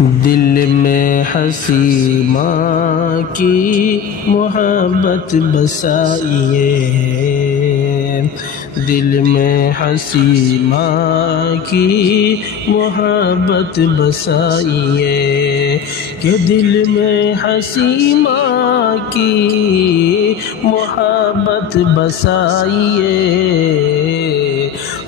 دل میں ہنسی ماں کی محبت بسائیے، دل میں ہنسی ماں کی محبت بسائیے، کہ دل میں ہنسی ماں کی محبت بسائیے،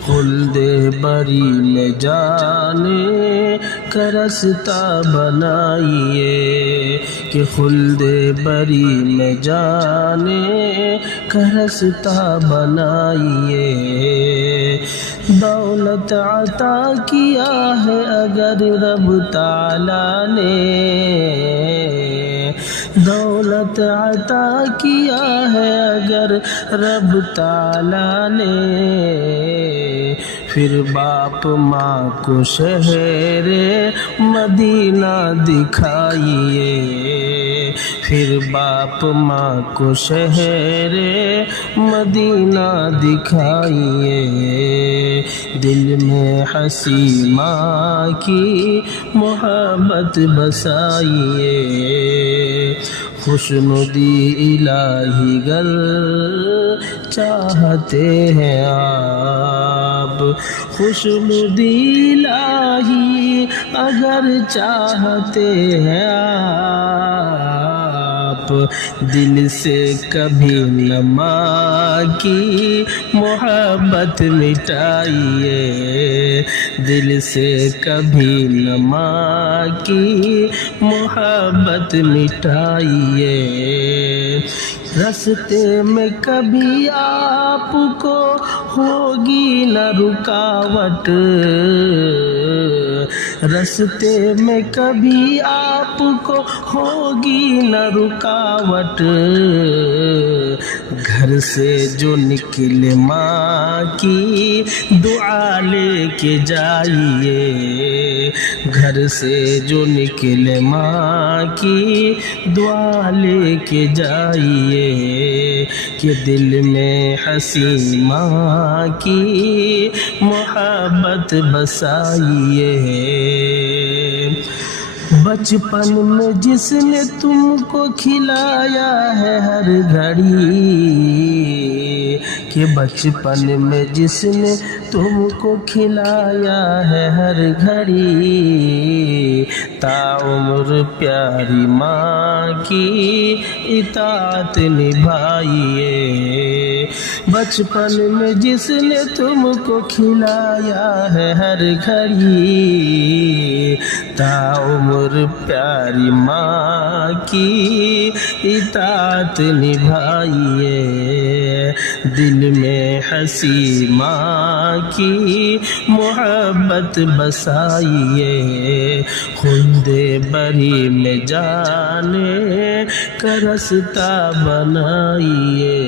خلد بری میں جانے کا رستہ بنائیے، کہ خلد بری میں جانے کا رستہ بنائیے۔ دولت عطا کیا ہے اگر رب تعالیٰ نے، دولت عطا کیا ہے اگر رب تعالیٰ نے، پھر باپ ماں کو شہر مدینہ دکھائیے، پھر باپ ماں کو شہر مدینہ دکھائیے، دل میں ہنسی ماں کی محبت بسائیے، خوشنودی الہی گر چاہتے ہیں آپ، خوشنودی الہی اگر چاہتے ہیں آپ، دل سے کبھی نہ ماں کی محبت مٹائیے، دل سے کبھی نہ ماں کی محبت مٹائیے، رستے میں کبھی آپ کو ہوگی نہ رکاوٹ، رستے میں کبھی آپ کو ہوگی نہ رکاوٹ، گھر سے جو نکلے ماں کی دعا لے کے جائیے، گھر سے جو نکلے ماں کی دعا لے کے جائیے، کہ دل میں ہنسی ماں کی محبت بسائیے، بچپن میں جس نے تم کو کھلایا ہے ہر گھڑی، کہ بچپن میں جس نے تم کو کھلایا ہے ہر گھڑی، تاعمر پیاری ماں کی اطاعت نبھائیے، بچپن میں جس نے تم کو کھلایا ہے ہر گھڑی، تاعمر پیاری ماں کی اطاعت نبھائیے، دل میں ہنسی ماں کی محبت بسائیے، خلد بری میں جانے کا رستہ بنائیے۔